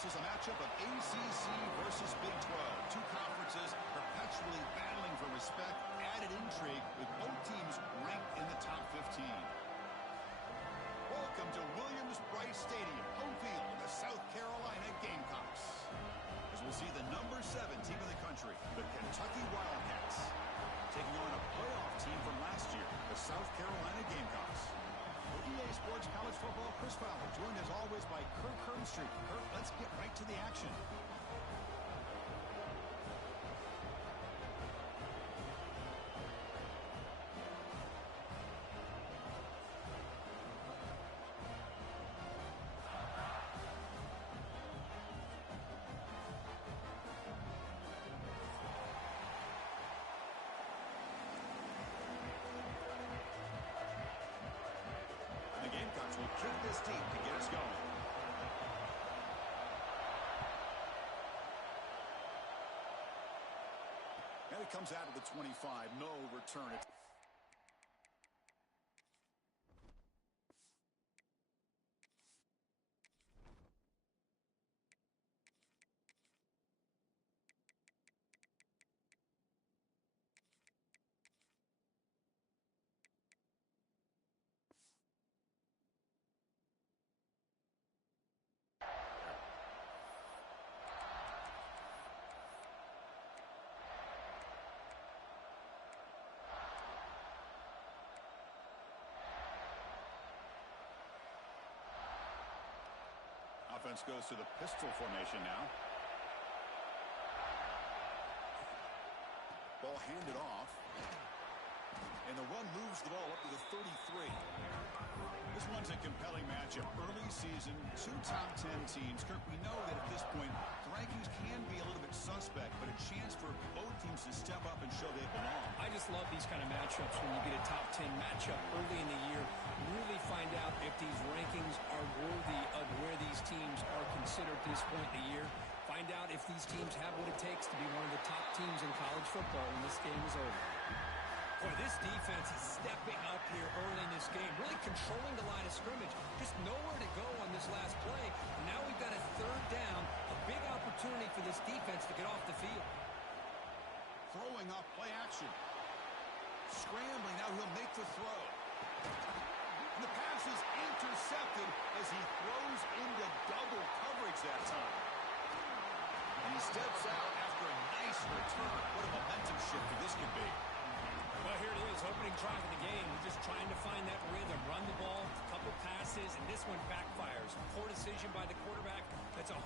This is a matchup of ACC versus Big 12. Two conferences perpetually battling for respect. Added intrigue with both teams ranked in the top 15. Welcome to Williams-Brice Stadium, home field of the South Carolina Gamecocks. As we'll see the number 7 team in the country, the Kentucky Wildcats, taking on a playoff team from last year, the South Carolina Gamecocks. For EA Sports College Football, Chris Fowler, joined as always by Kirk Herbstreit. Kirk, let's get right to the action. Will kick this deep to get us going. And it comes out of the 25. No return. Offense goes to the pistol formation now. Ball handed off. And the run moves the ball up to the 33. This one's a compelling matchup. Early season, 2 top 10 teams. Kirk, we know that at this point, the rankings can be a little bit suspect, but a chance for both teams to step up and show they belong. I just love these kind of matchups when you get a top 10 matchup early in the year. Really find out if these rankings are worthy of where these teams are considered at this point in the year. Find out if these teams have what it takes to be one of the top teams in college football when this game is over. Boy, this defense is stepping up here early in this game, really controlling the line of scrimmage. Just nowhere to go on this last play. And now we've got a 3rd down, a big opportunity for this defense to get off the field. Throwing off play action. Scrambling, now he'll make the throw. And the pass is intercepted as he throws into double coverage that time. And he steps out after a nice return. What a momentum shifter this could be. Well, here it is, opening drive of the game. We're just trying to find that rhythm, run the ball, a couple passes, and this one backfires. Poor decision by the quarterback. That's 100%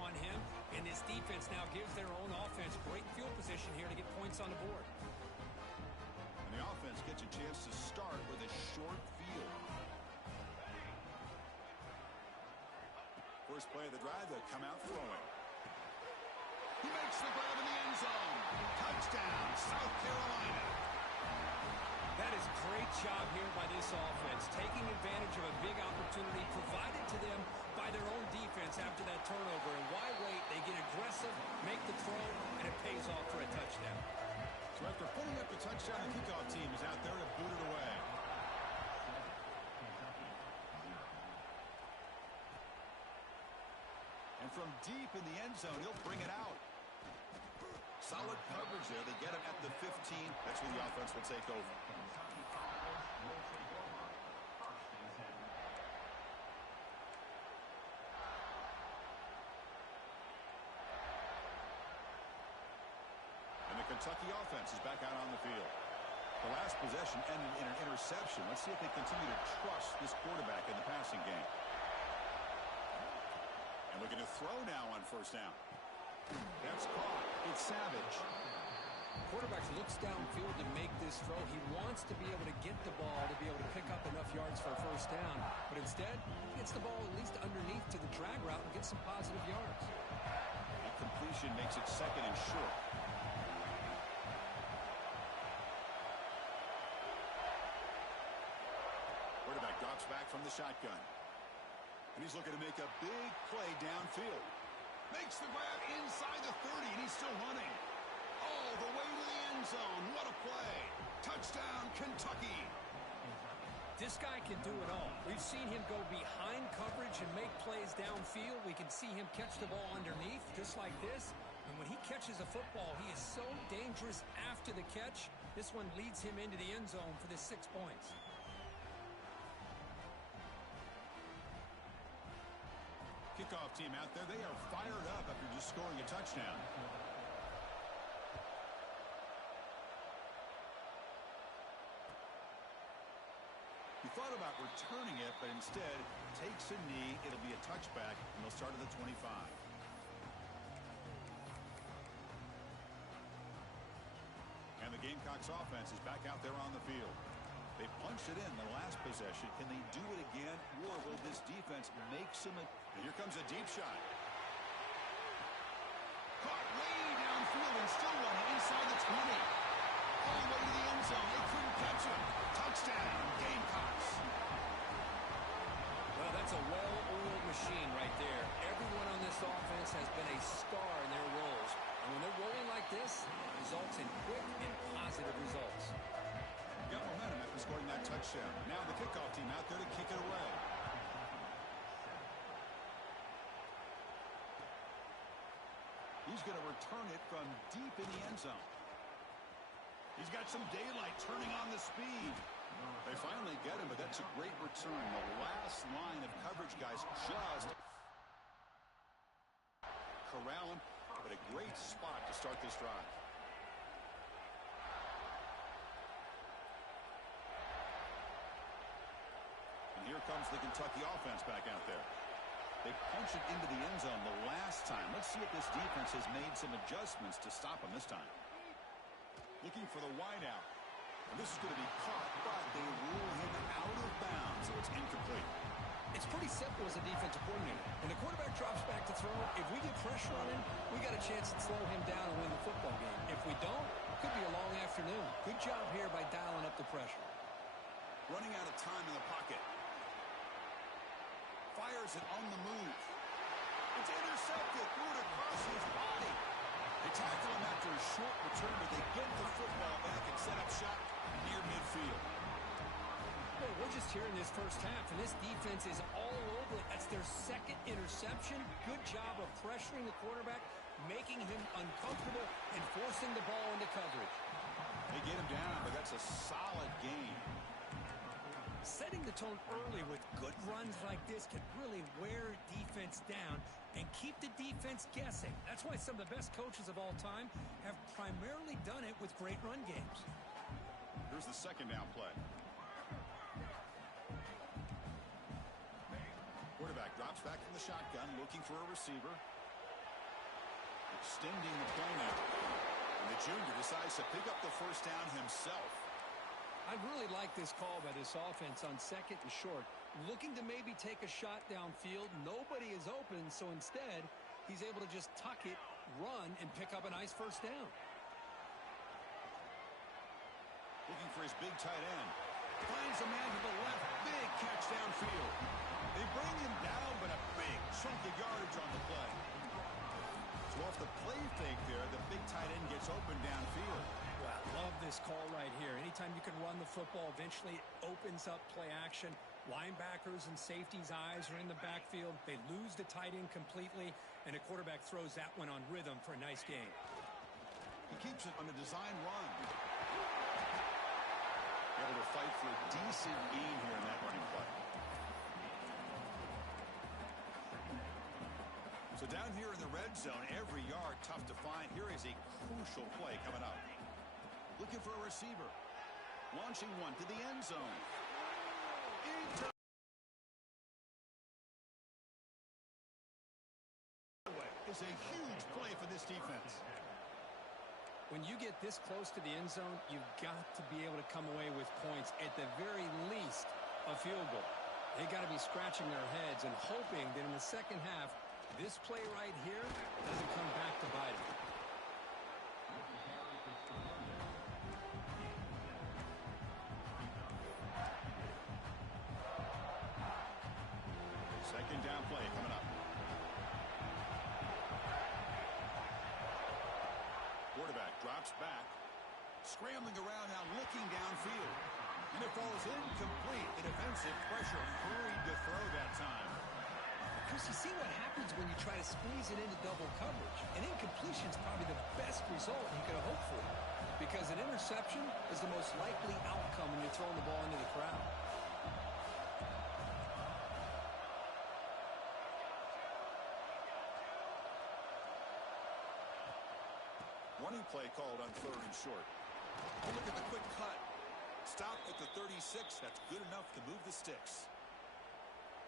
on him, and this defense now gives their own offense great field position here to get points on the board. And the offense gets a chance to start with a short field. First play of the drive, they'll come out throwing. He makes the grab in the end zone. Touchdown, South Carolina. That is a great job here by this offense, taking advantage of a big opportunity provided to them by their own defense after that turnover. And why wait? They get aggressive, make the throw, and it pays off for a touchdown. So after putting up the touchdown, the kickoff team is out there to boot it away. And from deep in the end zone, he'll bring it out. Solid coverage there. They get him at the 15. That's where the offense will take over. And the Kentucky offense is back out on the field. The last possession ended in an interception. Let's see if they continue to trust this quarterback in the passing game. And looking to throw now on 1st down. That's caught. It's Savage. Quarterback looks downfield to make this throw. He wants to be able to get the ball to be able to pick up enough yards for a 1st down. But instead, he gets the ball at least underneath to the drag route and gets some positive yards. A completion makes it 2nd and short. Quarterback drops back from the shotgun. And he's looking to make a big play downfield. Makes the grab inside the 30, and he's still running. All the way to the end zone. What a play. Touchdown, Kentucky. This guy can do it all. We've seen him go behind coverage and make plays downfield. We can see him catch the ball underneath, just like this. And when he catches a football, he is so dangerous after the catch. This one leads him into the end zone for the 6 points. Kickoff team out there, they are fired up after just scoring a touchdown. He thought about returning it, but instead takes a knee. It'll be a touchback, and they'll start at the 25. And the Gamecocks offense is back out there on the field. They punched it in the last possession. Can they do it again, or will this defense make some... Here comes a deep shot. Caught way downfield and still running inside the 20. All the way to the end zone. They couldn't catch him. Touchdown, Gamecocks. Well, that's a well-oiled machine right there. Everyone on this offense has been a star in their roles. And when they're rolling like this, it results in quick and positive results. Got momentum after scoring that touchdown. Now the kickoff team out there to kick it away. He's going to return it from deep in the end zone. He's got some daylight turning on the speed. They finally get him, but that's a great return. The last line of coverage guys just corral him, but a great spot to start this drive. And here comes the Kentucky offense back out there. They punch it into the end zone the last time. Let's see if this defense has made some adjustments to stop him this time. Looking for the wideout. And this is going to be caught, but they rule him out of bounds, so it's incomplete. It's pretty simple as a defensive coordinator. When the quarterback drops back to throw, if we get pressure on him, we got a chance to slow him down and win the football game. If we don't, it could be a long afternoon. Good job here by dialing up the pressure. Running out of time in the pocket. Fires it on the move. It's intercepted. Threw it across his body. They tackle him after a short return, but they get the football back and set up shop near midfield. Well, we're just here in this first half, and this defense is all over it. That's their second interception. Good job of pressuring the quarterback, making him uncomfortable, and forcing the ball into coverage. They get him down, but that's a solid game. Setting the tone early with good runs like this can really wear defense down and keep the defense guessing. That's why some of the best coaches of all time have primarily done it with great run games. Here's the second down play. Quarterback drops back from the shotgun, looking for a receiver. Extending the play now. And the junior decides to pick up the first down himself. I really like this call by this offense on second and short. Looking to maybe take a shot downfield. Nobody is open, so instead, he's able to just tuck it, run, and pick up a nice first down. Looking for his big tight end. Finds a man to the left. Big catch downfield. They bring him down, but a big chunk of yardage on the play. So off the play fake there, the big tight end gets open downfield. Wow, love this call right here. Anytime you can run the football, eventually it opens up play action. Linebackers and safeties' eyes are in the backfield. They lose the tight end completely, and a quarterback throws that one on rhythm for a nice game. He keeps it on a design run. Able to fight for a decent gain here in that running play. So down here in the red zone, every yard tough to find. Here is a crucial play coming up. Looking for a receiver. Launching one to the end zone. It's a huge play for this defense. When you get this close to the end zone, you've got to be able to come away with points. At the very least, a field goal. They got to be scratching their heads and hoping that in the second half, this play right here doesn't come back to bite them. Second down play coming up. Quarterback drops back. Scrambling around now, looking downfield. And it falls incomplete. The defensive pressure hurried to throw that time. Chris, you see what happens when you try to squeeze it into double coverage. An incompletion is probably the best result you could have hoped for, because an interception is the most likely outcome when you're throwing the ball into the crowd. Running play called on 3rd and short. Oh, look at the quick cut. Stop at the 36. That's good enough to move the sticks.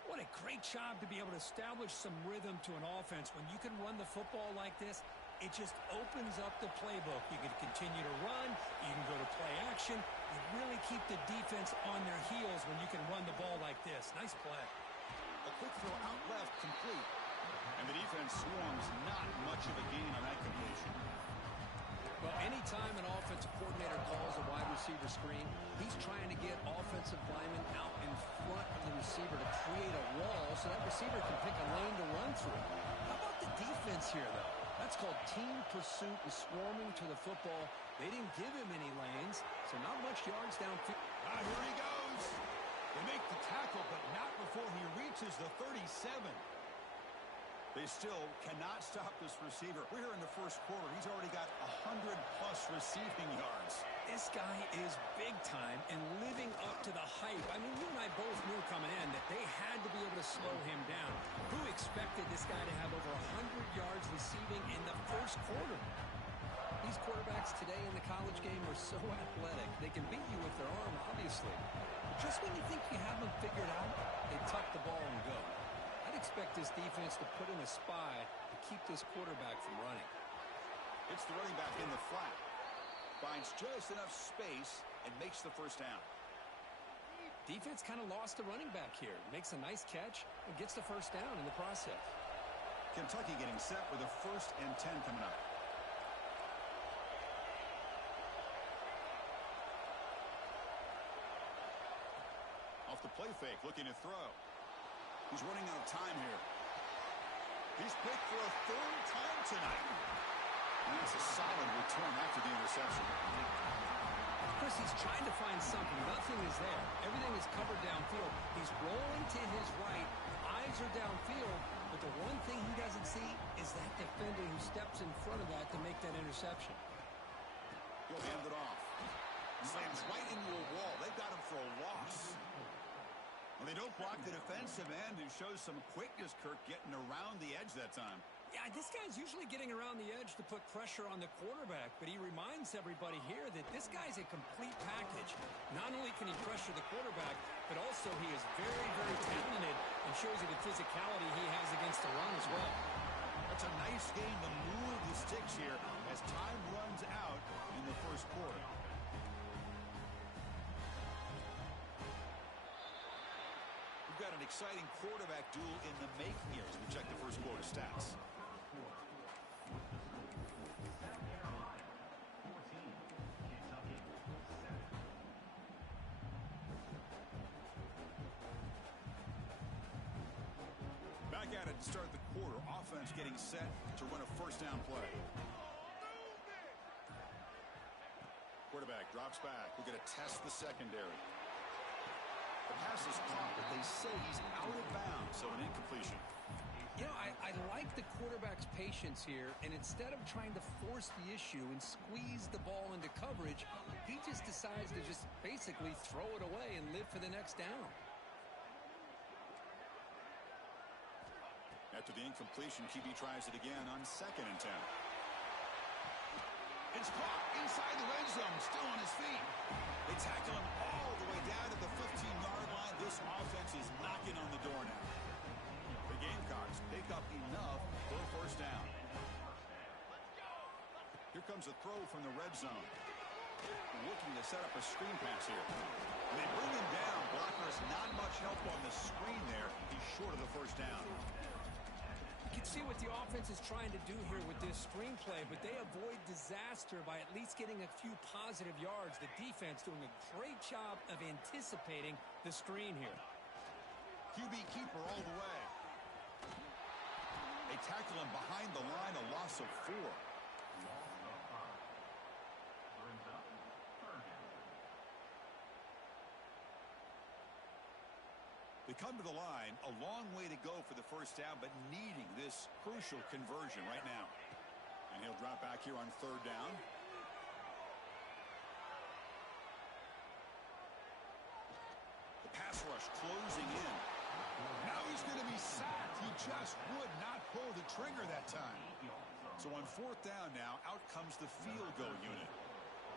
What a great job to be able to establish some rhythm to an offense. When you can run the football like this, it just opens up the playbook. You can continue to run. You can go to play action. You really keep the defense on their heels when you can run the ball like this. Nice play. A quick throw out left, complete. And the defense swarms not much of a gain on that completion. Well, anytime an offensive coordinator calls a wide receiver screen, he's trying to get offensive linemen out in front of the receiver to create a wall so that receiver can pick a lane to run through. How about the defense here, though? That's called team pursuit and swarming to the football. They didn't give him any lanes, so not much yards downfield. Here he goes. They make the tackle, but not before he reaches the 37. They still cannot stop this receiver. We're here in the first quarter. He's already got 100-plus receiving yards. This guy is big time and living up to the hype. I mean, you and I both knew coming in that they had to be able to slow him down. Who expected this guy to have over 100 yards receiving in the first quarter? These quarterbacks today in the college game are so athletic. They can beat you with their arm, obviously. But just when you think you have them figured out, they tuck the ball and go. I'd expect this defense to put in a spy to keep this quarterback from running. It's the running back in the flat. Finds just enough space and makes the first down. Defense kind of lost the running back here. Makes a nice catch and gets the first down in the process. Kentucky getting set with a 1st and 10 coming up. Off the play fake, looking to throw. He's running out of time here. He's picked for a 3rd time tonight. And that's a solid return after the interception. Chris, he's trying to find something. Nothing is there. Everything is covered downfield. He's rolling to his right. Eyes are downfield. But the one thing he doesn't see is that defender who steps in front of that to make that interception. He'll hand it off. Slams right into a wall. They've got him for a loss. Well, they don't block the defensive end, who shows some quickness, Kirk, getting around the edge that time. Yeah, this guy's usually getting around the edge to put pressure on the quarterback, but he reminds everybody here that this guy's a complete package. Not only can he pressure the quarterback, but also he is very, very talented and shows you the physicality he has against the run as well. That's a nice game to move the sticks here as time runs out in the first quarter. We've got an exciting quarterback duel in the making here as we check the first quarter stats. Back at it to start the quarter. Offense getting set to run a 1st down play. Quarterback drops back. We're going to test the secondary. The pass is caught, but they say he's out of bounds, so an incompletion. You know, I like the quarterback's patience here, and instead of trying to force the issue and squeeze the ball into coverage, he just decides to just basically throw it away and live for the next down. After the incompletion, QB tries it again on 2nd and 10. It's caught inside the red zone, still on his feet. They tackle him all the way down to the 15-yard line. This offense is knocking on the door now. The Gamecocks pick up enough for a 1st down. Here comes a throw from the red zone. Looking to set up a screen pass here. And they bring him down. Blockers not much help on the screen there. He's short of the 1st down. You can see what the offense is trying to do here with this screenplay, but they avoid disaster by at least getting a few positive yards. The defense doing a great job of anticipating the screen here. QB keeper all the way. They tackle him behind the line, a loss of 4. They come to the line, a long way to go for the first down, but needing this crucial conversion right now. And he'll drop back here on third down. The pass rush closing in. Now he's going to be sacked. He just would not pull the trigger that time. So on fourth down now, out comes the field goal unit.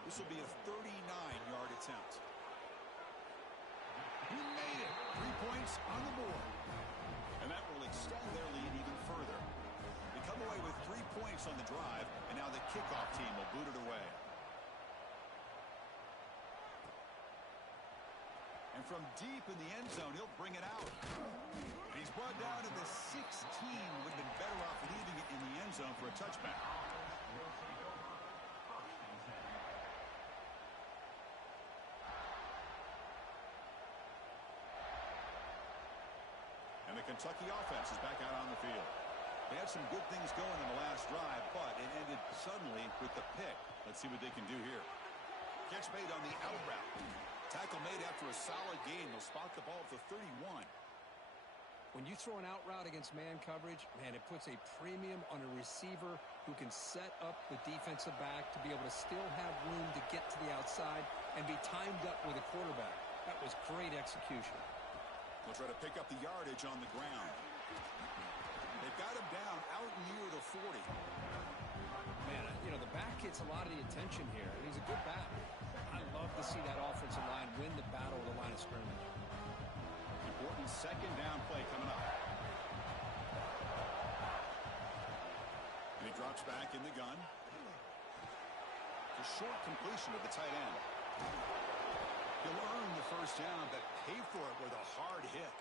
This will be a 39-yard attempt. He made it. 3 points on the board. And that will extend their lead even further. They come away with 3 points on the drive, and now the kickoff team will boot it away. And from deep in the end zone, he'll bring it out. And he's brought down to the 16. Would have been better off leaving it in the end zone for a touchback. And the Kentucky offense is back out on the field. They had some good things going in the last drive, but it ended suddenly with the pick. Let's see what they can do here. Catch made on the out route. Tackle made after a solid gain. They'll spot the ball at the 31. When you throw an out route against man coverage, man, it puts a premium on a receiver who can set up the defensive back to be able to still have room to get to the outside and be timed up with a quarterback. That was great execution. They'll try to pick up the yardage on the ground. They've got him down out near the 40. Man, you know, the back gets a lot of the attention here, and he's a good back. I love to see that offensive line win the battle of the line of scrimmage. Important second down play coming up. And he drops back in the gun. A short completion of the tight end. He'll earn the first down, but pay for it with a hard hit.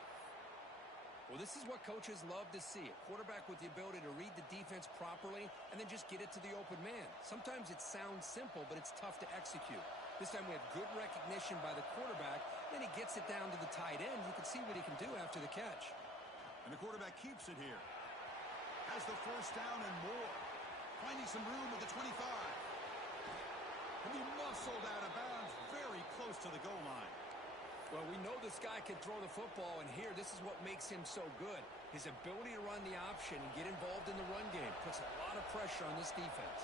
Well, this is what coaches love to see. A quarterback with the ability to read the defense properly and then just get it to the open man. Sometimes it sounds simple, but it's tough to execute. This time we have good recognition by the quarterback. Then he gets it down to the tight end. You can see what he can do after the catch. And the quarterback keeps it here. Has the first down and more. Finding some room at the 25. And he muscled out of bounds very close to the goal line. Well, we know this guy can throw the football, and here, this is what makes him so good. His ability to run the option and get involved in the run game puts a lot of pressure on this defense.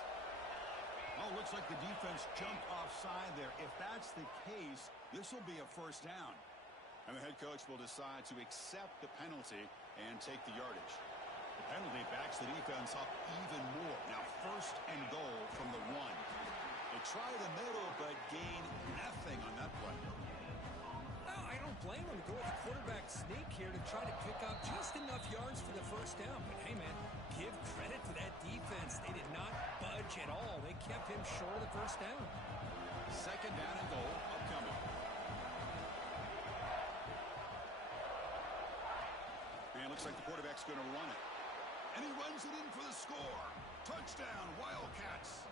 Oh, looks like the defense jumped offside there. If that's the case, this will be a first down. And the head coach will decide to accept the penalty and take the yardage. The penalty backs the defense up even more. Now first and goal from the 1. They try the middle, but gain nothing on that play. No, I don't blame him to go with the quarterback sneak here to try to pick up just enough yards for the first down. But hey, man, give credit to that defense. They did not budge at all. They kept him short of the first down. Second down and goal upcoming. And looks like the quarterback's going to run it. And he runs it in for the score. Touchdown, Wildcats.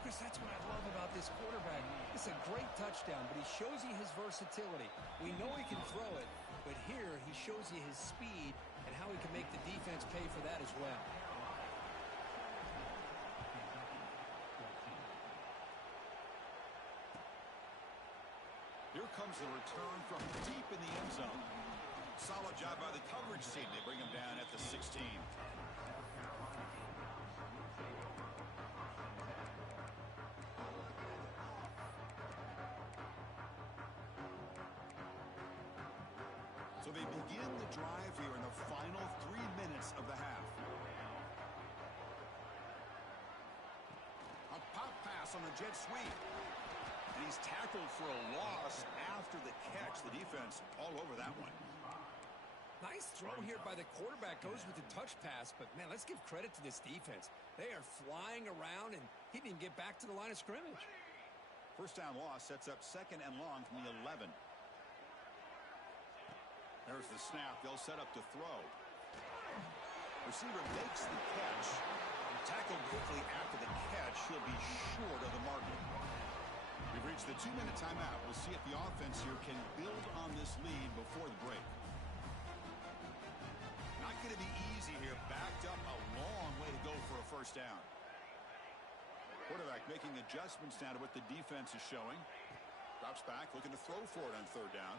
Chris, that's what I love about this quarterback. It's a great touchdown, but he shows you his versatility. We know he can throw it, but here he shows you his speed and how he can make the defense pay for that as well. Here comes the return from deep in the end zone. Solid job by the coverage team. They bring him down at the 16. So they begin the drive here in the final 3 minutes of the half. A pop pass on the jet sweep. And he's tackled for a loss after the catch. The defense all over that one. Nice throw here by the quarterback. Goes with the touch pass, but man, let's give credit to this defense. They are flying around, and he didn't get back to the line of scrimmage. First down loss sets up second and long from the 11. There's the snap. They'll set up to throw. Receiver makes the catch. Tackled quickly after the catch. He'll be short of the marker. We've reached the 2-minute timeout. We'll see if the offense here can build on this lead before the break. Not going to be easy here. Backed up a long way to go for a first down. Quarterback making adjustments now to what the defense is showing. Drops back, looking to throw for it on third down.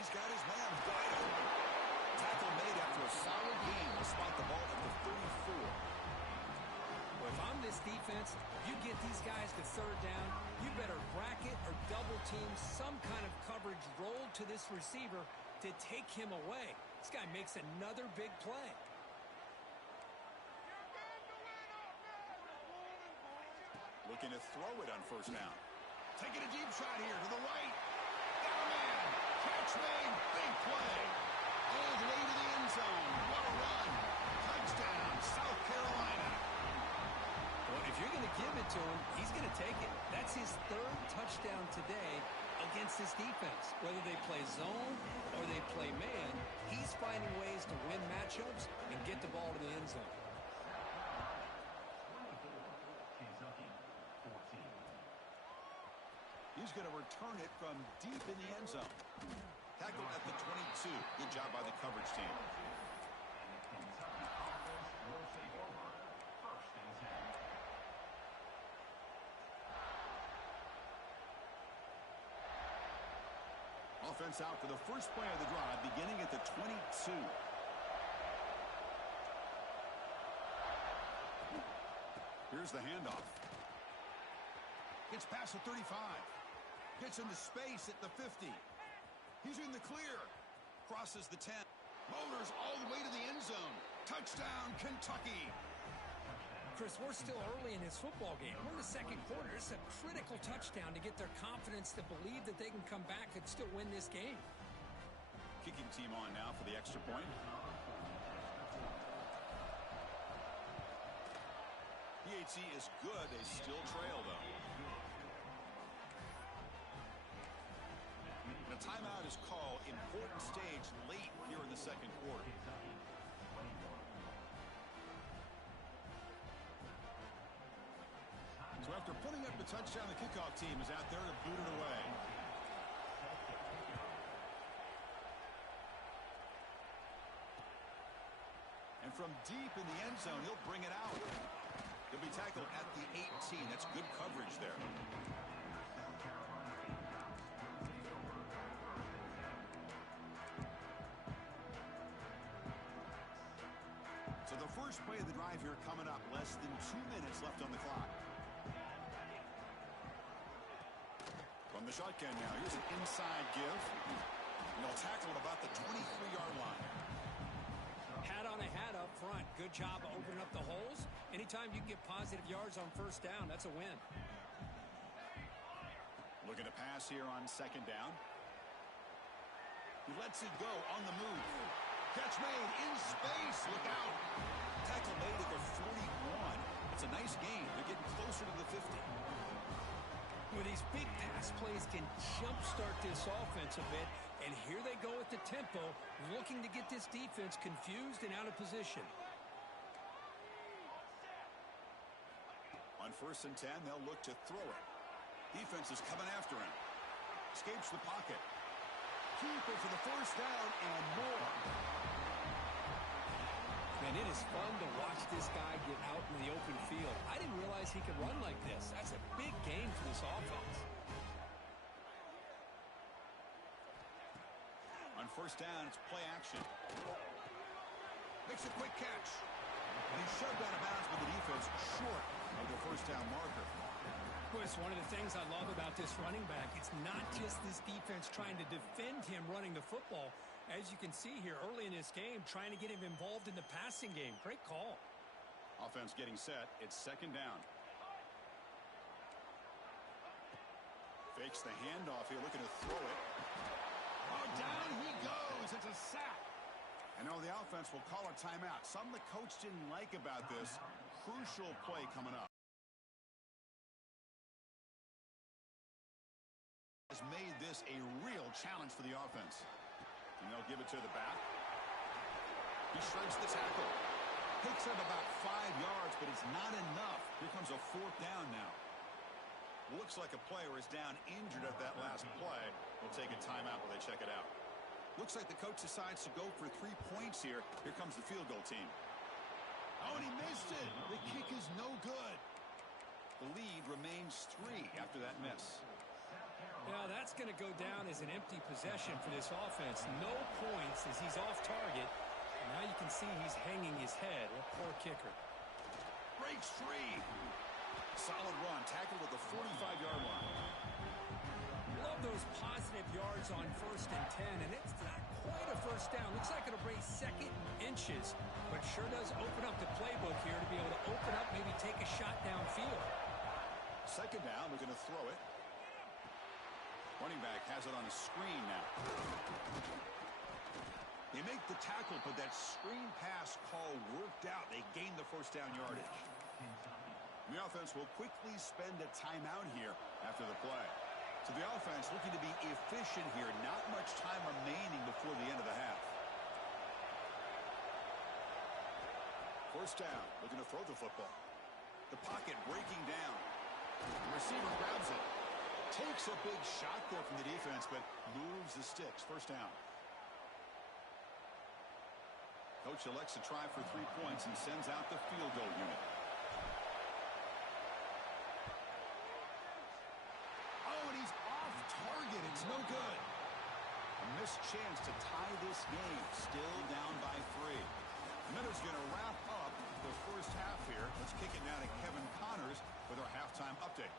He's got his man wide open. Tackle made after a solid gain. Will spot the ball at the 34. Well, if I'm this defense, you get these guys to third down, you better bracket or double team some kind of coverage roll to this receiver to take him away. This guy makes another big play. Looking to throw it on first down. Taking a deep shot here to the right. Got a man. Catch made. Big play. All the way to the end zone. What a run. Touchdown, South Carolina. Well, if you're going to give it to him, he's going to take it. That's his third touchdown today against this defense. Whether they play zone or they play man, he's finding ways to win matchups and get the ball to the end zone. He's going to return it from deep in the end zone. Tackled at the 22. Good job by the coverage team. Offense out for the first play of the drive, beginning at the 22. Here's the handoff. Gets past the 35. Gets into space at the 50. He's in the clear. Crosses the 10. Motors all the way to the end zone. Touchdown, Kentucky. Chris, we're still early in this football game. We're in the second quarter. It's a critical touchdown to get their confidence to believe that they can come back and still win this game. Kicking team on now for the extra point. PAT is good. They still trail, though. And a timeout is called. Important stage late here in the second quarter. So after putting up the touchdown, the kickoff team is out there to boot it away. And from deep in the end zone, he'll bring it out. He'll be tackled at the 18. That's good coverage there. So the first play of the drive here coming up. Less than 2 minutes left on the clock. From the shotgun now. Here's an inside give. And they'll tackle at about the 23-yard line. Hat on a hat up front. Good job opening up the holes. Anytime you can get positive yards on first down, that's a win. Looking to pass here on second down. He lets it go on the move. Catch made in space. Look out. Tackle made at the 41. It's a nice gain. They're getting closer to the 50. Well, these big pass plays can jumpstart this offense a bit. And here they go at the tempo, looking to get this defense confused and out of position. On 1st and 10, they'll look to throw it. Defense is coming after him. Escapes the pocket. Keeper for the first down and more. Man, it is fun to watch this guy get out in the open field. I didn't realize he could run like this. That's a big gain for this offense. On first down, it's play action. Makes a quick catch. And he's shoved out of bounds with the defense short of the first down marker. Well, it's one of the things I love about this running back. It's not just this defense trying to defend him running the football. As you can see here early in this game, trying to get him involved in the passing game. Great call. Offense getting set. It's second down. Fakes the handoff here, looking to throw it. Oh, down he goes. It's a sack. And now the offense will call a timeout. Something the coach didn't like about this. Crucial play coming up. Has made this a real challenge for the offense. And they'll give it to the back. He shreds the tackle. Picks up about 5 yards, but it's not enough. Here comes a fourth down now. Looks like a player is down injured at that last play. We'll take a timeout while they check it out. Looks like the coach decides to go for 3 points here. Here comes the field goal team. Oh, and he missed it. The kick is no good. The lead remains 3 after that miss. Now that's going to go down as an empty possession for this offense. No points as he's off target. And now you can see he's hanging his head. What poor kicker. Breaks free. Solid run. Tackled at the 45-yard line. Love those positive yards on 1st and 10. And it's not quite a first down. Looks like it'll bring 2nd and inches. But sure does open up the playbook here to be able to open up, maybe take a shot downfield. 2nd down. We're going to throw it. Running back has it on a screen now. They make the tackle, but that screen pass call worked out. They gained the 1st down yardage. The offense will quickly spend a timeout here after the play. So the offense looking to be efficient here. Not much time remaining before the end of the half. 1st down. Looking to throw the football. The pocket breaking down. The receiver grabs it. Takes a big shot there from the defense, but moves the sticks. 1st down. Coach elects to try for 3 points and sends out the field goal unit. Oh, and he's off target. It's no good. A missed chance to tie this game. Still down by 3. Miller's going to wrap up the 1st half here. Let's kick it now to Kevin Connors with our halftime update.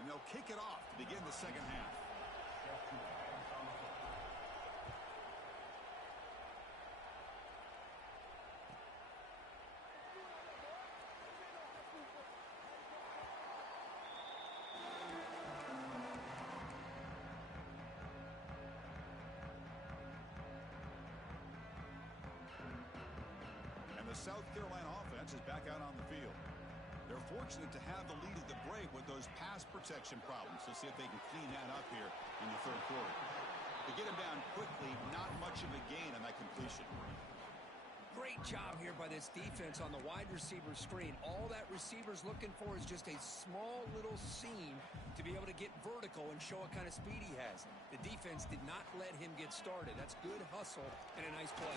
And they'll kick it off to begin the 2nd half. And the South Carolina offense is back out on the field. They're fortunate to have the lead at the break with those pass protection problems. Let's see if they can clean that up here in the 3rd quarter. They get him down quickly, not much of a gain on that completion. Great job here by this defense on the wide receiver screen. All that receiver's looking for is just a small little seam to be able to get vertical and show what kind of speed he has. The defense did not let him get started. That's good hustle and a nice play.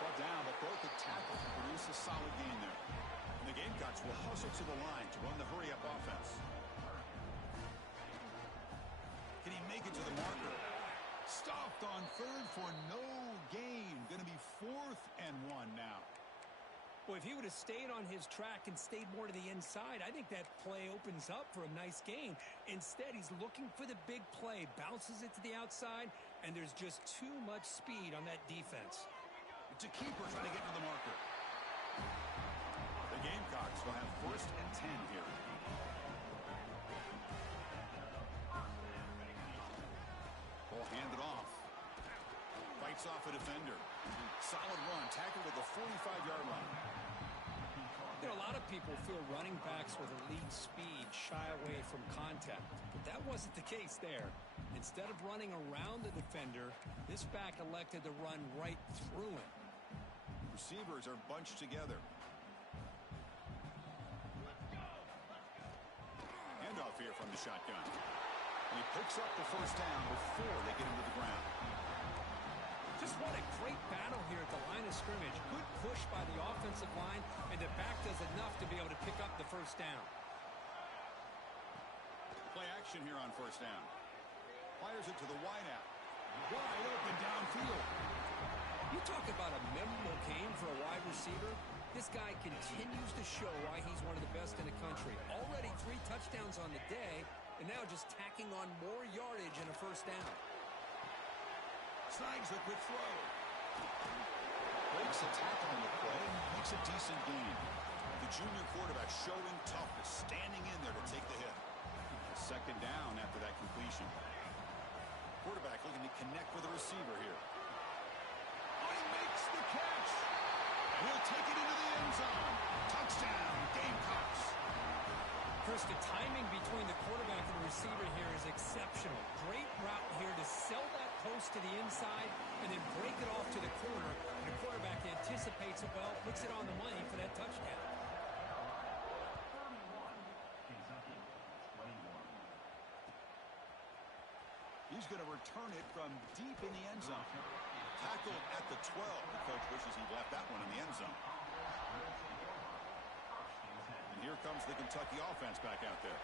Brought down, but broke the tackle to produce a solid gain there. And the Gamecocks will hustle to the line to run the hurry-up offense. Can he make it to the marker? Stopped on 3rd for no gain. Going to be 4th and 1 now. Well, if he would have stayed on his track and stayed more to the inside, I think that play opens up for a nice gain. Instead, he's looking for the big play, bounces it to the outside, and there's just too much speed on that defense. It's a keeper trying to get to the marker. The Gamecocks will have 1st and 10 here. Ball handed off. Fights off a defender. Solid run. Tackled at the 45-yard line. You know, a lot of people feel running backs with elite speed shy away from contact. But that wasn't the case there. Instead of running around the defender, this back elected to run right through him. Receivers are bunched together. Handoff here from the shotgun. And he picks up the 1st down before they get him to the ground. Just what a great battle here at the line of scrimmage. Good push by the offensive line, and the back does enough to be able to pick up the 1st down. Play action here on 1st down. Fires it to the wideout. Wide open downfield. You talk about a memorable game for a wide receiver. This guy continues to show why he's one of the best in the country. Already 3 touchdowns on the day, and now just tacking on more yardage and a 1st down. Snags the quick throw. Breaks a tackle on the play and makes a decent gain. The junior quarterback showing toughness, standing in there to take the hit. 2nd down after that completion. Quarterback looking to connect with the receiver here. Oh, he makes the catch. And he'll take it into the end zone. Touchdown, Gamecocks. Chris, the timing between the quarterback and the receiver here is exceptional. Great route here to sell that post to the inside and then break it off to the corner. And the quarterback anticipates it well, puts it on the money for that touchdown. He's going to return it from deep in the end zone. Tackled at the 12. The coach wishes he left that one in the end zone. And here comes the Kentucky offense back out there.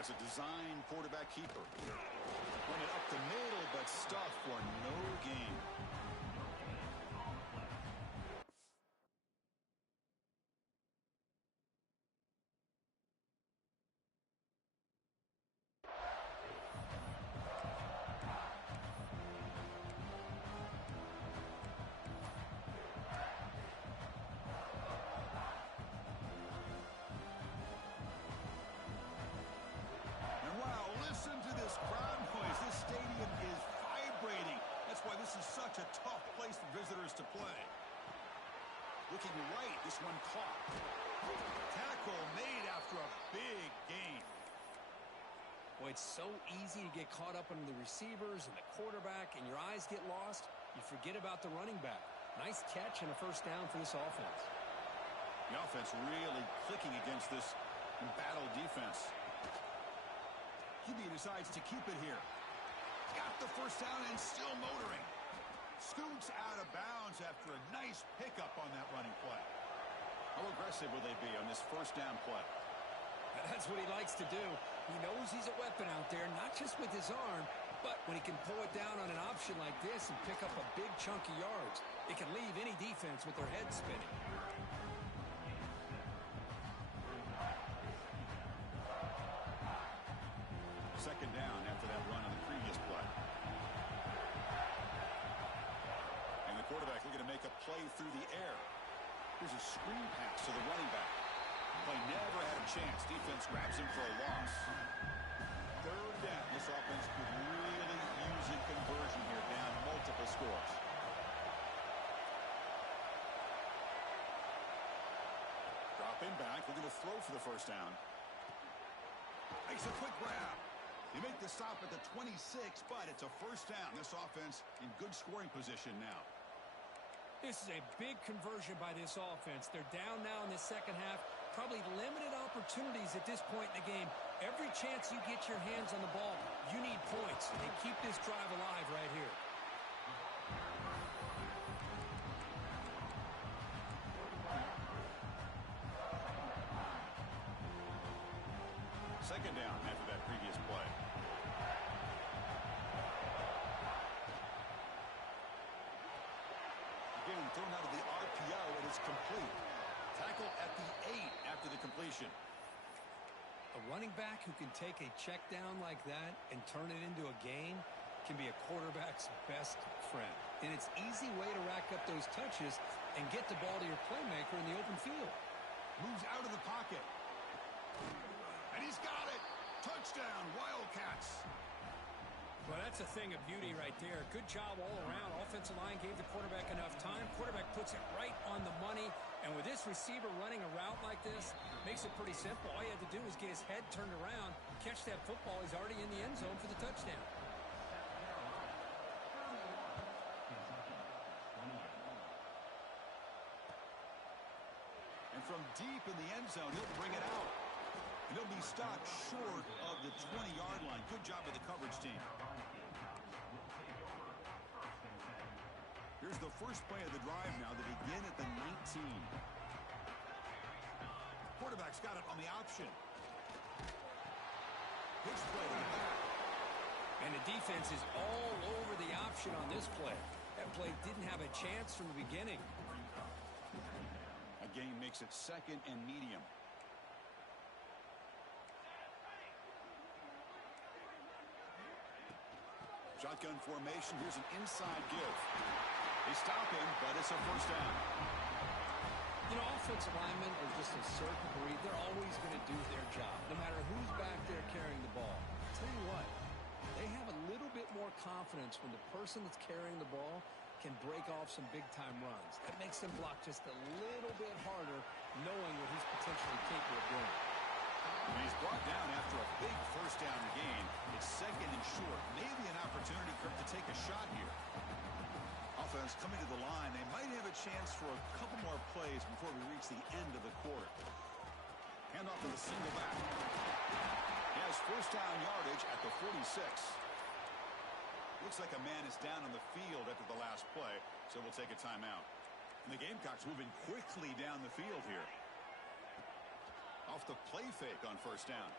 That's a design quarterback keeper. Run it up the middle, but stuffed for no gain. Listen to this crowd noise. This stadium is vibrating. That's why this is such a tough place for visitors to play. Looking right, this one caught. Tackle made after a big gain. Well, it's so easy to get caught up in the receivers and the quarterback, and your eyes get lost. You forget about the running back. Nice catch and a first down for this offense. The offense really clicking against this battle defense. QB decides to keep it here. Got the first down and still motoring. Scoots out of bounds after a nice pickup on that running play. How aggressive will they be on this first down play? That's what he likes to do. He knows he's a weapon out there, not just with his arm, but when he can pull it down on an option like this and pick up a big chunk of yards, it can leave any defense with their head spinning. Second down after that run on the previous play. And the quarterback looking to make a play through the air. Here's a screen pass to the running back. Play never had a chance. Defense grabs him for a loss. Third down. This offense could really use a conversion here, down multiple scores. Dropping back, looking to throw for the first down. Makes a quick grab. They make the stop at the 26, but it's a first down. This offense in good scoring position now. This is a big conversion by this offense. They're down now in the second half. Probably limited opportunities at this point in the game. Every chance you get your hands on the ball, you need points. They keep this drive alive right here. Second down after that previous play. Again, thrown out of the RPO, it is complete. Tackle at the 8 after the completion. A running back who can take a check down like that and turn it into a gain can be a quarterback's best friend. And it's an easy way to rack up those touches and get the ball to your playmaker in the open field. Moves out of the pocket. And he's got it. Touchdown, Wildcats. Well, that's a thing of beauty right there. Good job all around. Offensive line gave the quarterback enough time. Quarterback puts it right on the money. And with this receiver running a route like this, makes it pretty simple. All you had to do is get his head turned around, catch that football. He's already in the end zone for the touchdown. And from deep in the end zone, he'll bring it out. And he'll be stopped short of the 20-yard line. Good job of the coverage team. Here's the first play of the drive now. They begin at the 19. Quarterback's got it on the option. Pitch play to the back. And the defense is all over the option on this play. That play didn't have a chance from the beginning. A gain makes it second and medium. Shotgun formation. Here's an inside give. They stop him, but it's a first down. You know, offensive linemen are just a certain breed. They're always going to do their job, no matter who's back there carrying the ball. I'll tell you what, they have a little bit more confidence when the person that's carrying the ball can break off some big-time runs. That makes them block just a little bit harder, knowing what he's potentially capable of doing. And he's brought down after a big first down gain. It's second and short. Maybe an opportunity for him to take a shot here. Offense coming to the line. They might have a chance for a couple more plays before we reach the end of the quarter. Handoff to the single back. He has first down yardage at the 46. Looks like a man is down on the field after the last play, so we'll take a timeout. And the Gamecocks moving quickly down the field here. Off the play fake on first down.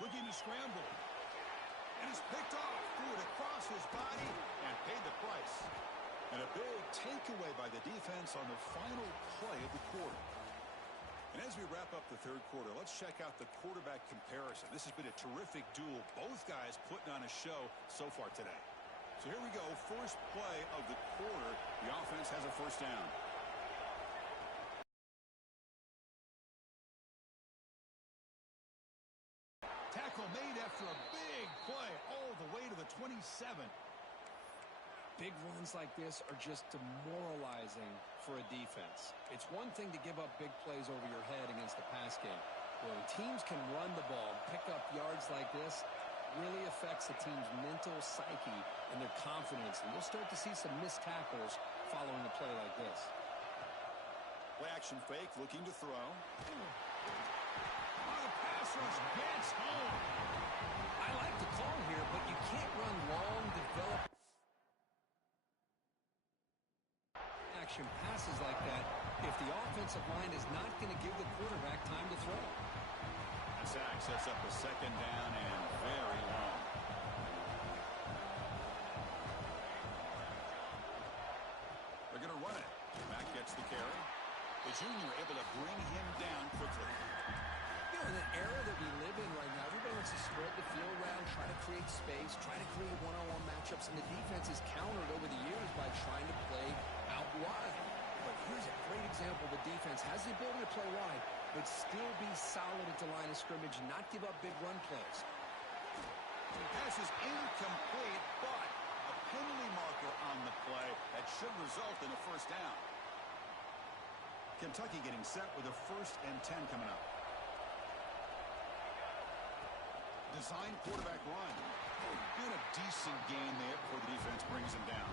looking to scramble. And it's picked off, threw it across his body, and paid the price. And a big takeaway by the defense on the final play of the quarter. And as we wrap up the third quarter, let's check out the quarterback comparison. This has been a terrific duel. Both guys putting on a show so far today. So here we go, first play of the quarter. The offense has a first down. Tackle made after a big play all the way to the 27. Big runs like this are just demoralizing for a defense. It's one thing to give up big plays over your head against the pass game. When teams can run the ball, pick up yards like this, really affects the team's mental psyche and their confidence. And you'll start to see some missed tackles following a play like this. Play action fake, looking to throw. The pass rush gets home. I like the call here, but you can't run long, develop action passes like that if the offensive line is not going to give the quarterback time to throw. The sack sets up a second down and very long. They're going to run it. Mack gets the carry. The junior able to bring him down quickly. You know, in the era that we live in right now, everybody wants to spread the field around, try to create space, try to create one-on-one matchups, and the defense is countered over the years by trying to play out wide. But here's a great example. The defense has the ability to play wide, but still be solid at the line of scrimmage and not give up big run plays. The pass is incomplete, but a penalty marker on the play that should result in a first down. Kentucky getting set with a 1st and 10 coming up. Design quarterback run. Doing a decent gain there before the defense brings him down.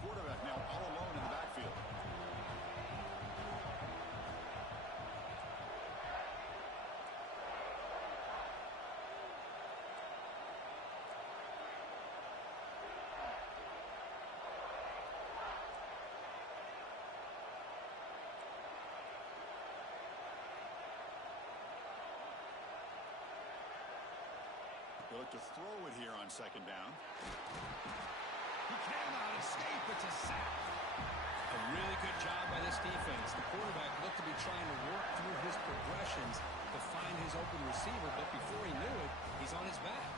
Quarterback now all alone in the backfield. They look to throw it here on second down. He cannot escape. It's a sack. A really good job by this defense. The quarterback looked to be trying to work through his progressions to find his open receiver, but before he knew it, he's on his back.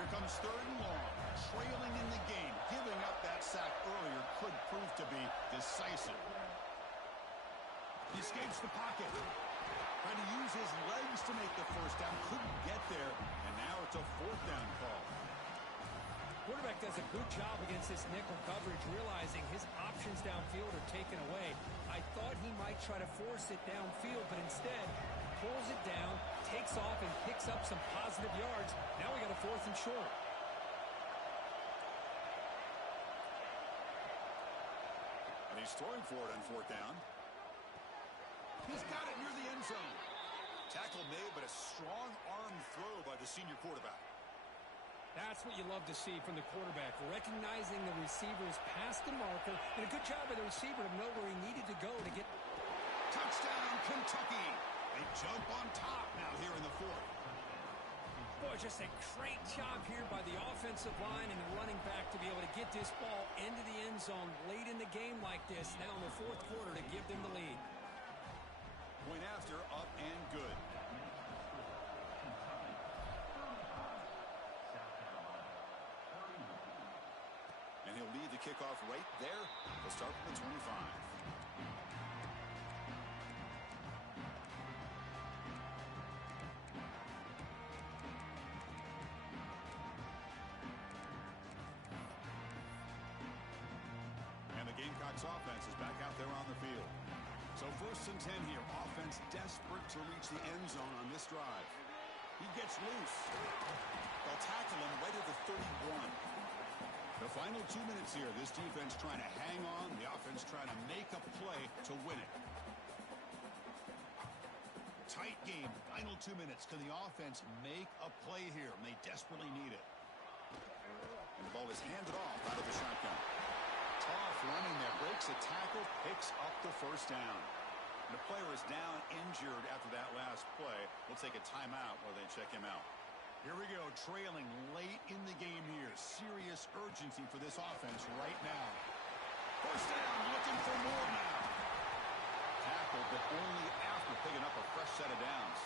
Here comes 3rd and long. Trailing in the game. Giving up that sack earlier could prove to be decisive. He escapes the pocket. Trying to use his legs to make the first down. Couldn't get there. And now it's a 4th down call. Quarterback does a good job against this nickel coverage, realizing his options downfield are taken away. I thought he might try to force it downfield, but instead pulls it down, takes off, and picks up some positive yards. Now we got a 4th and short. And he's throwing for it on 4th down. He's got it near the end zone. Tackle made, but a strong arm throw by the senior quarterback. That's what you love to see from the quarterback, recognizing the receiver's past the marker, and a good job by the receiver to know where he needed to go to get. Touchdown, Kentucky. They jump on top now here in the 4th. Boy, just a great job here by the offensive line and the running back to be able to get this ball into the end zone late in the game like this, now in the 4th quarter to give them the lead. Point after, up and good. And he'll lead the kickoff right there. He'll start from the 25. And the Gamecocks offense is back out there on the field. So 1st and 10 here. Offense desperate to reach the end zone on this drive. He gets loose. They'll tackle him right at the 31. The final 2 minutes here. This defense trying to hang on. The offense trying to make a play to win it. Tight game. Final 2 minutes. Can the offense make a play here? And they desperately need it. And the ball is handed off out of the shotgun. Tough running there. Breaks a tackle, picks up the first down. And the player is down injured after that last play. We'll take a timeout while they check him out. Here we go, trailing late in the game here. Serious urgency for this offense right now. First down, looking for more now. Tackled, but only after picking up a fresh set of downs.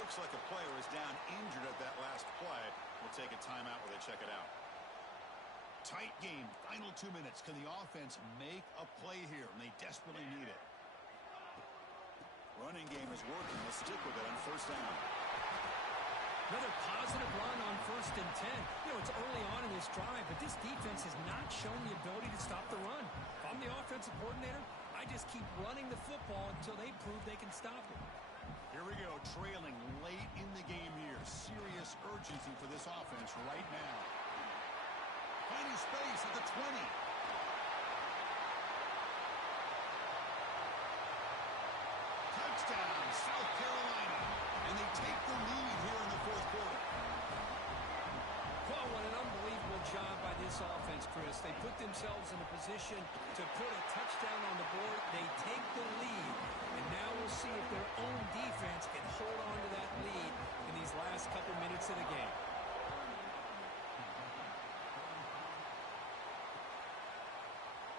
Looks like a player is down injured at that last play. We'll take a timeout while they check it out. Tight game, final 2 minutes. Can the offense make a play here? And they desperately need it. Running game is working. Let's stick with it on first down. Another positive run on 1st and 10. You know, it's early on in this drive, but this defense has not shown the ability to stop the run. If I'm the offensive coordinator, I just keep running the football until they prove they can stop it. Here we go, trailing late in the game here. Serious urgency for this offense right now. Finding space at the 20. Touchdown, South Carolina. And they take the lead here in the fourth quarter. Well, what an unbelievable job by this offense, Chris. They put themselves in a position to put a touchdown on the board. They take the lead. And now we'll see if their own defense can hold on to that lead in these last couple minutes of the game.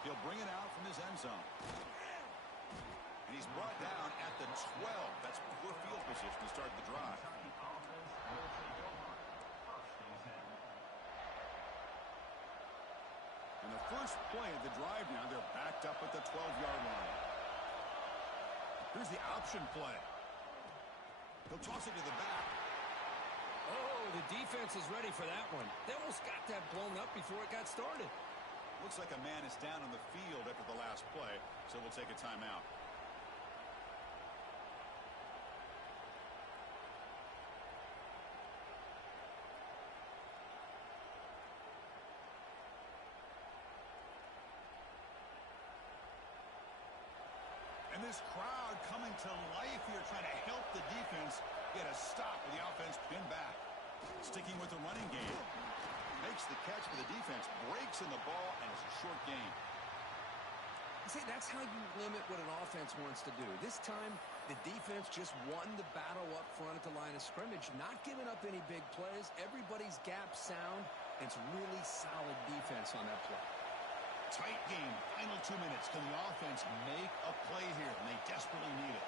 He'll bring it out from his end zone. And he's brought down at the 12. That's poor field position to start the drive. And the first play of the drive now, they're backed up at the 12-yard line. Here's the option play. He'll toss it to the back. Oh, the defense is ready for that one. They almost got that blown up before it got started. Looks like a man is down on the field after the last play, so we'll take a timeout. And this crowd coming to life here, trying to help the defense get a stop with the offense pinned back. Sticking with the running game. Makes the catch for the defense, breaks in the ball, and it's a short game. See, that's how you limit what an offense wants to do. This time, the defense just won the battle up front at the line of scrimmage, not giving up any big plays. Everybody's gap sound. It's really solid defense on that play. Tight game, final 2 minutes. Can the offense make a play here? And they desperately need it.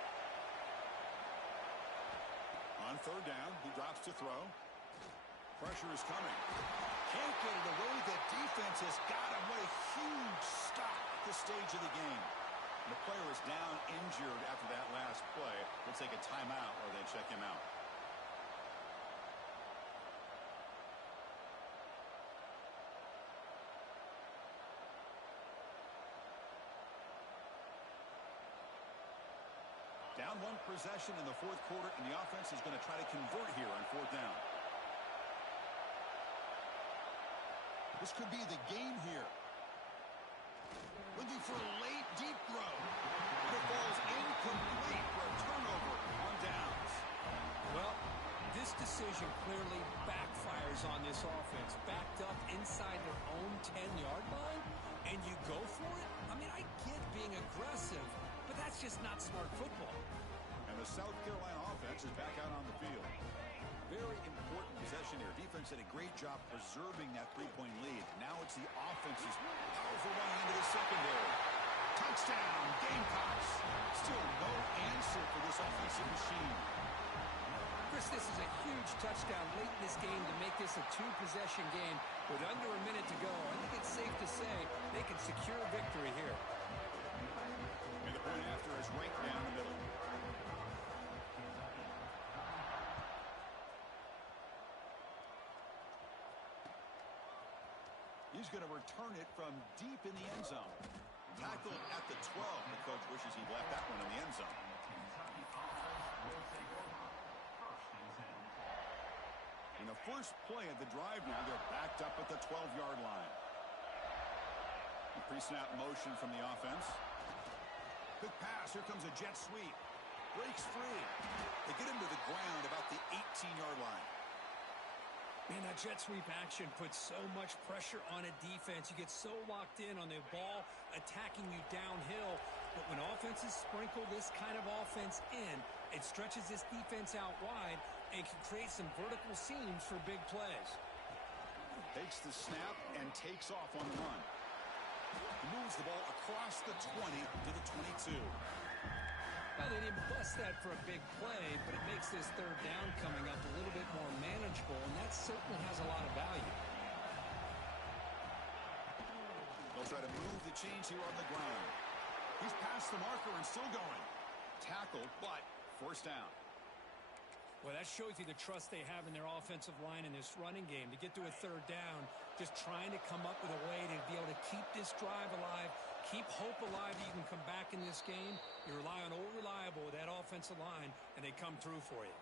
On third down, he drops to throw. Pressure is coming. Can't get it away. The defense has got him. What a huge stop at this stage of the game. And the player is down injured after that last play. We'll take a timeout while they check him out. Down one possession in the fourth quarter, and the offense is going to try to convert here on fourth down. This could be the game here. Looking for a late, deep throw. And it falls incomplete for a turnover on downs. Well, this decision clearly backfires on this offense. Backed up inside their own 10-yard line, and you go for it? I mean, I get being aggressive, but that's just not smart football. And the South Carolina offense is back out on the field. Very important possession here. Defense did a great job preserving that three-point lead. Now it's the offense's powerful run into the secondary. Touchdown, Gamecocks. Still no answer for this offensive machine. Chris, this is a huge touchdown late in this game to make this a two-possession game with under a minute to go. I think it's safe to say they can secure victory here. And the point after is right down the middle. He's going to return it from deep in the end zone. Tackled at the 12. The coach wishes he'd left that one in the end zone. In the first play of the drive now, they're backed up at the 12-yard line. The pre-snap motion from the offense. Quick pass. Here comes a jet sweep. Breaks free. They get him to the ground about the 18-yard line. Man, that jet sweep action puts so much pressure on a defense. You get so locked in on the ball attacking you downhill. But when offenses sprinkle this kind of offense in, it stretches this defense out wide and can create some vertical seams for big plays. Takes the snap and takes off on the run. He moves the ball across the 20 to the 22. Well, they didn't bust that for a big play, but it makes this third down coming up a little bit more manageable, and that certainly has a lot of value. They'll try to move the chains here on the ground. He's past the marker and still going. Tackle, but first down. Well, that shows you the trust they have in their offensive line in this running game. To get to a third down, just trying to come up with a way to be able to keep this drive alive, keep hope alive that you can come back in this game. You rely on Old Reliable with that offensive line, and they come through for you.